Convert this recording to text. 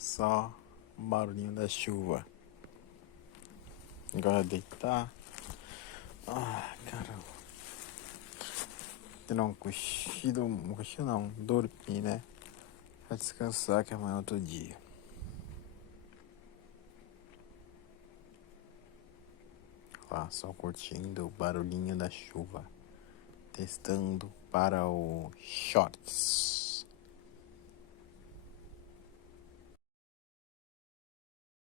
Só o barulhinho da chuva. Agora deitar. Ai, caramba. Tirar um cochilo não, dormir, né? Pra descansar que amanhã é outro dia. Lá, só curtindo o barulhinho da chuva. Testando para o Shorts.